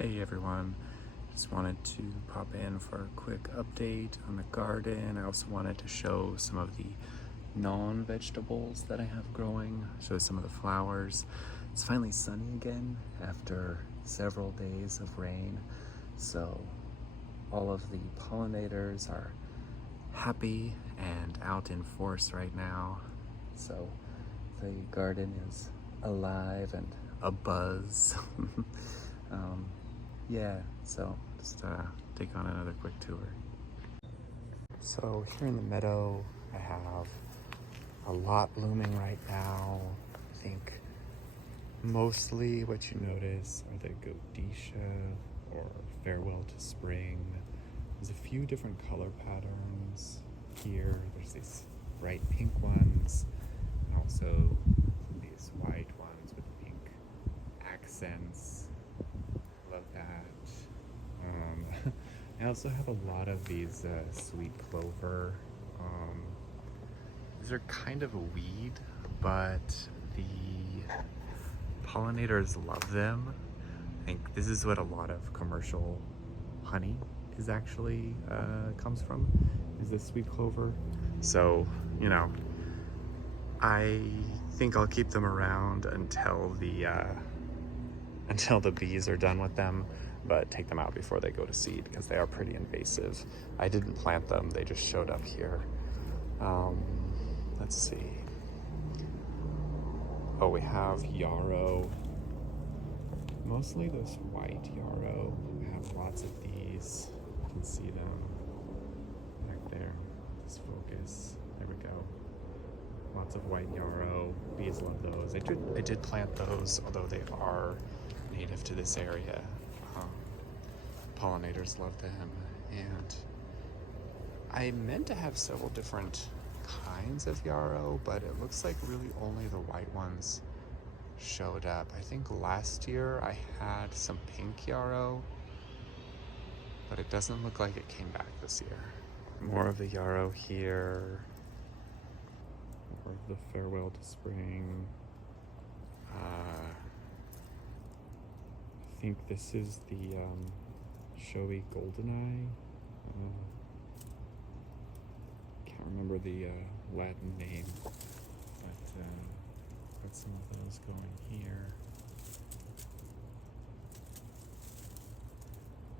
Hey everyone, just wanted to pop in for a quick update on the garden. I also wanted to show some of the non-vegetables that I have growing, show some of the flowers. It's finally sunny again after several days of rain, so all of the pollinators are happy and out in force right now. So the garden is alive and abuzz. Yeah, so just take on another quick tour. So here in the meadow, I have a lot blooming right now. I think mostly what you notice are the Goetia or Farewell to Spring. There's a few different color patterns here. There's these bright pink ones, and also these white ones with pink accents. Love that. I also have a lot of these sweet clover. These are kind of a weed, but the pollinators love them. I think this is what a lot of commercial honey is actually comes from, is this sweet clover. So, you know, I think I'll keep them around until the bees are done with them, but take them out before they go to seed because they are pretty invasive. I didn't plant them, they just showed up here. Let's see. Oh, we have yarrow. Mostly this white yarrow. I have lots of these. You can see them back there. Let's focus. There we go. Lots of white yarrow. Bees love those. I did plant those, although they are native to this area. Pollinators love them, and I meant to have several different kinds of yarrow, but it looks like really only the white ones showed up. I think last year I had some pink yarrow, but it doesn't look like it came back this year. More of the yarrow here. More of the Farewell to Spring. I think this is the showy goldeneye. Can't remember the Latin name, but got some of those going here.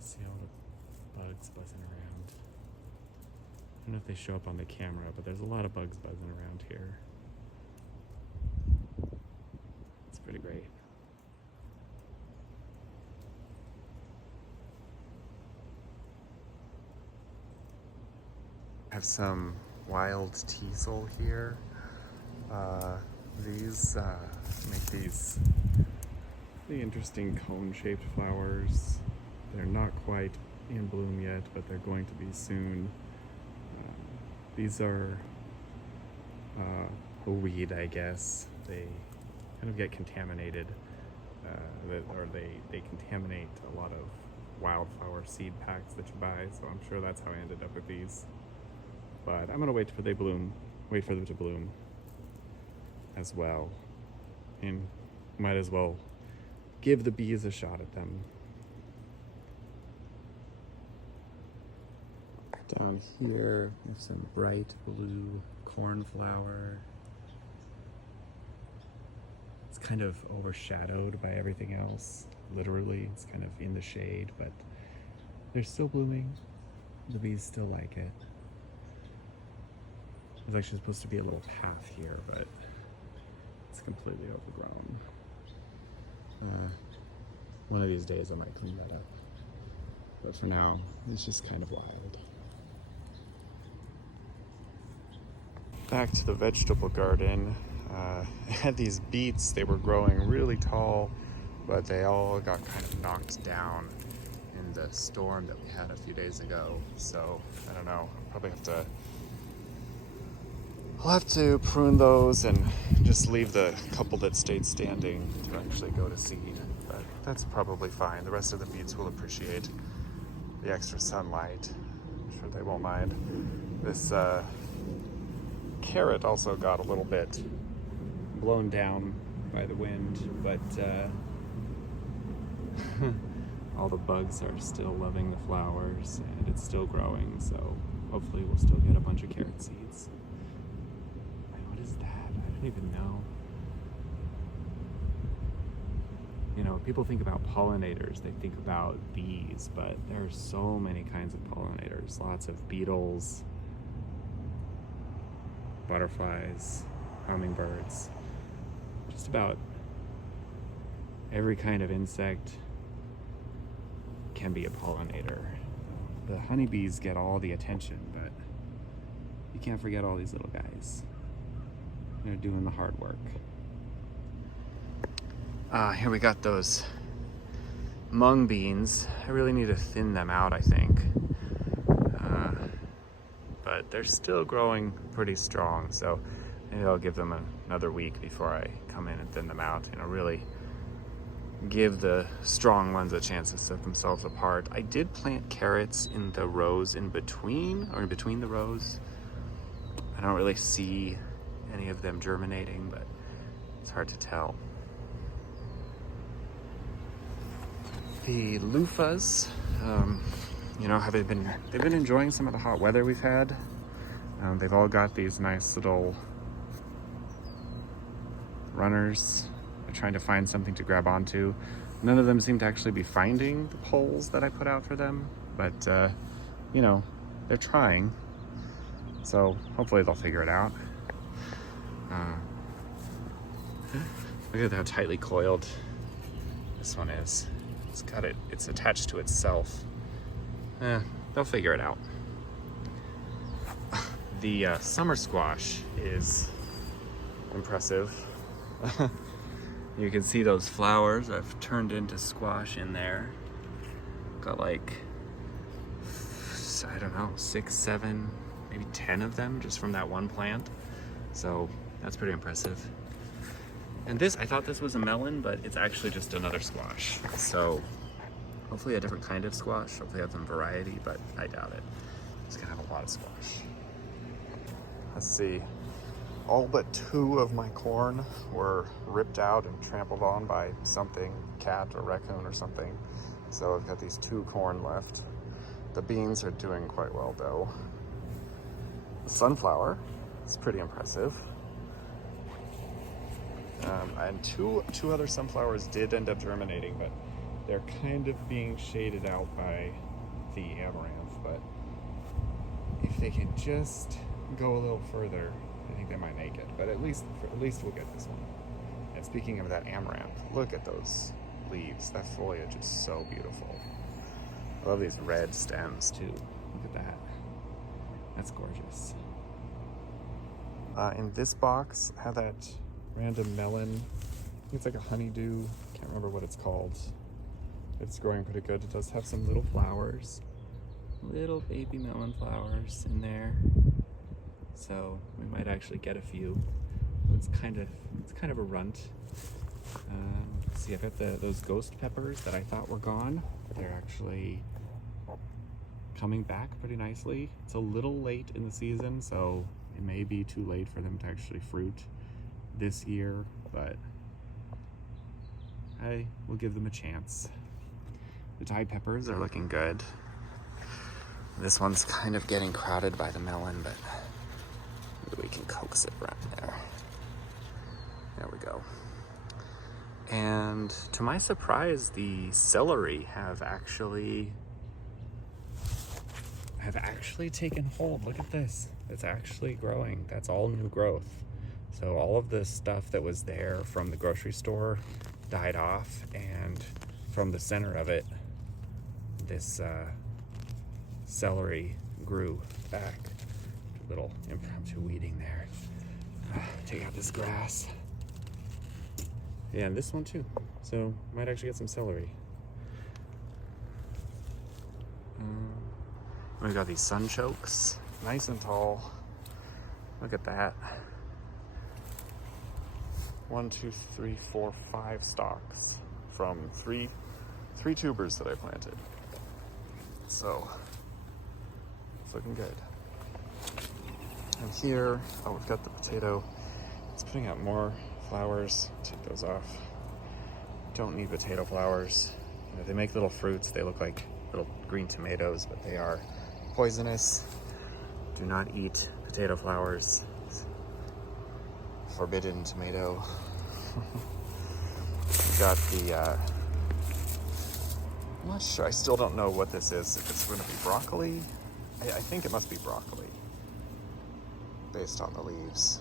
See all the bugs buzzing around. I don't know if they show up on the camera, but there's a lot of bugs buzzing around here. It's pretty great. I have some wild teasel here. These make these really interesting cone-shaped flowers. They're not quite in bloom yet, but they're going to be soon. These are a weed, I guess. They kind of get contaminated, or they contaminate a lot of wildflower seed packs that you buy, so I'm sure that's how I ended up with these. But I'm gonna wait for them to bloom as well, and might as well give the bees a shot at them. Down here, we have some bright blue cornflower. It's kind of overshadowed by everything else. Literally, it's kind of in the shade, but they're still blooming. The bees still like it. There's actually supposed to be a little path here, but it's completely overgrown. One of these days I might clean that up. But for now, it's just kind of wild. Back to the vegetable garden. I had these beets. They were growing really tall, but they all got kind of knocked down in the storm that we had a few days ago. So, I don't know, I'll have to prune those and just leave the couple that stayed standing to actually go to seed, but that's probably fine. The rest of the beets will appreciate the extra sunlight. I'm sure they won't mind. This carrot also got a little bit blown down by the wind, but all the bugs are still loving the flowers and it's still growing, so hopefully we'll still get a bunch of carrot seeds. What is that? I don't even know. You know, people think about pollinators, they think about bees, but there are so many kinds of pollinators. Lots of beetles, butterflies, hummingbirds, just about every kind of insect can be a pollinator. The honeybees get all the attention, but you can't forget all these little guys. They're doing the hard work. Here we got those mung beans. I really need to thin them out, I think. But they're still growing pretty strong, so maybe I'll give them another week before I come in and thin them out. You know, really give the strong ones a chance to set themselves apart. I did plant carrots in the rows in between, or in between the rows. I don't really see any of them germinating, but it's hard to tell. The loofahs, you know, they've been enjoying some of the hot weather we've had. They've all got these nice little runners. They're trying to find something to grab onto. None of them seem to actually be finding the poles that I put out for them, but you know, they're trying. So hopefully they'll figure it out. Look at how tightly coiled this one is. It's attached to itself. They'll figure it out. The summer squash is impressive. You can see those flowers I've turned into squash in there. Got like, I don't know, 6, 7, maybe 10 of them just from that one plant. So that's pretty impressive. And this, I thought this was a melon, but it's actually just another squash. So hopefully a different kind of squash. Hopefully have some variety, but I doubt it. It's gonna have a lot of squash. Let's see. All but 2 of my corn were ripped out and trampled on by something, cat or raccoon or something. So I've got these 2 corn left. The beans are doing quite well though. The sunflower is pretty impressive. And two other sunflowers did end up germinating, but they're kind of being shaded out by the amaranth. But if they can just go a little further, I think they might make it. But at least we'll get this one. And speaking of that amaranth, look at those leaves. That foliage is so beautiful. I love these red stems too. Look at that. That's gorgeous. In this box, I have that random melon. I think it's like a honeydew. Can't remember what it's called. It's growing pretty good. It does have some little flowers. Little baby melon flowers in there. So we might actually get a few. It's kind of a runt. See, I've got those ghost peppers that I thought were gone. They're actually coming back pretty nicely. It's a little late in the season, so it may be too late for them to actually fruit this year, but I will give them a chance. The Thai peppers are looking good. This one's kind of getting crowded by the melon, but maybe we can coax it right there. There we go. And to my surprise, the celery have actually taken hold. Look at this. It's actually growing. That's all new growth. So all of the stuff that was there from the grocery store died off, and from the center of it, this celery grew back. A little impromptu weeding there. Take out this grass. Yeah, and this one too. So might actually get some celery. We got these sunchokes, nice and tall. Look at that. 1, 2, 3, 4, 5 stalks from three tubers that I planted. So it's looking good. And here, oh, we've got the potato. It's putting out more flowers. Take those off. Don't need potato flowers. They make little fruits. They look like little green tomatoes, but they are poisonous. Do not eat potato flowers. Forbidden tomato. We got the, I'm not sure, I still don't know what this is. If it's going to be broccoli. I think it must be broccoli, based on the leaves.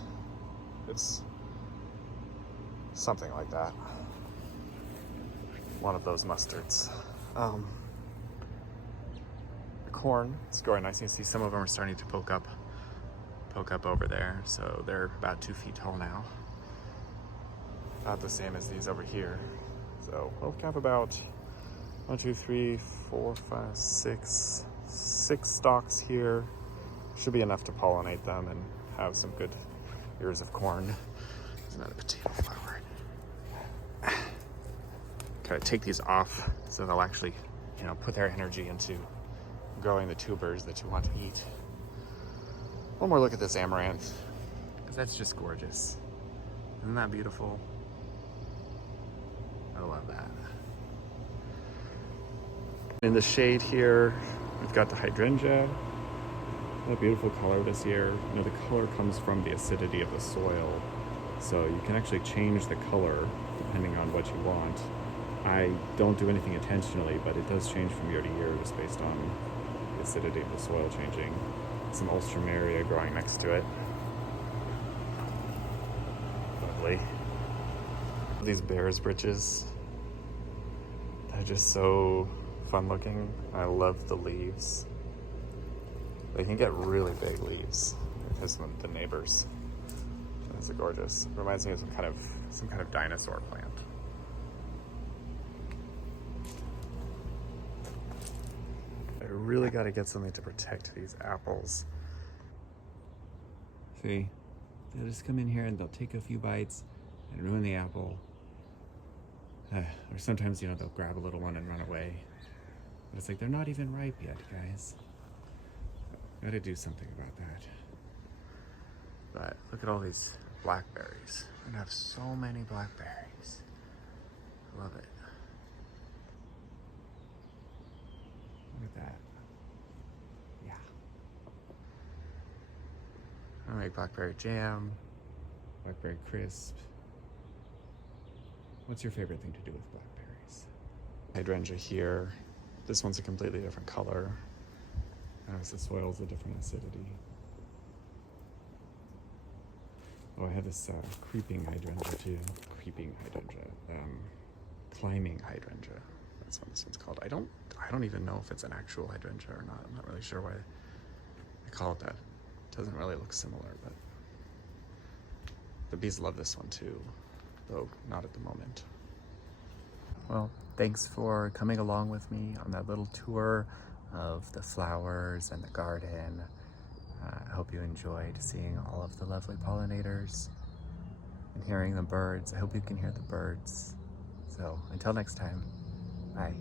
It's something like that. One of those mustards. The corn is growing nice. You can see some of them are starting to poke up over there. So they're about 2 feet tall now. About the same as these over here. So we'll have about 1, 2, 3, 4, 5, 6 stalks here. Should be enough to pollinate them and have some good ears of corn. It's not a potato flower. Gotta take these off so they'll actually, put their energy into growing the tubers that you want to eat. One more look at this amaranth, because that's just gorgeous. Isn't that beautiful? I love that. In the shade here, we've got the hydrangea. A beautiful color this year. The color comes from the acidity of the soil. So you can actually change the color depending on what you want. I don't do anything intentionally, but it does change from year to year just based on the acidity of the soil changing. Some ultrameria growing next to it. Lovely. These bear's britches, they're just so fun looking. I love the leaves. They can get really big leaves. Here's some of the neighbors. These are gorgeous. It reminds me of some kind of dinosaur plant. I really got to get something to protect these apples. See, they'll just come in here and they'll take a few bites and ruin the apple. Or sometimes, they'll grab a little one and run away. But it's like, they're not even ripe yet, guys. Gotta do something about that. But look at all these blackberries. We're gonna have so many blackberries. Love it. Look at that. Yeah. I'm gonna make blackberry jam, blackberry crisp. What's your favorite thing to do with blackberries? Hydrangea here. This one's a completely different color. As the soil's a different acidity. Oh, I have this creeping hydrangea too. Climbing hydrangea. That's what this one's called. I don't even know if it's an actual hydrangea or not. I'm not really sure why they call it that. It doesn't really look similar, but the bees love this one too, though not at the moment. Well, thanks for coming along with me on that little tour of the flowers and the garden. I hope you enjoyed seeing all of the lovely pollinators and hearing the birds. I hope you can hear the birds. So until next time, bye.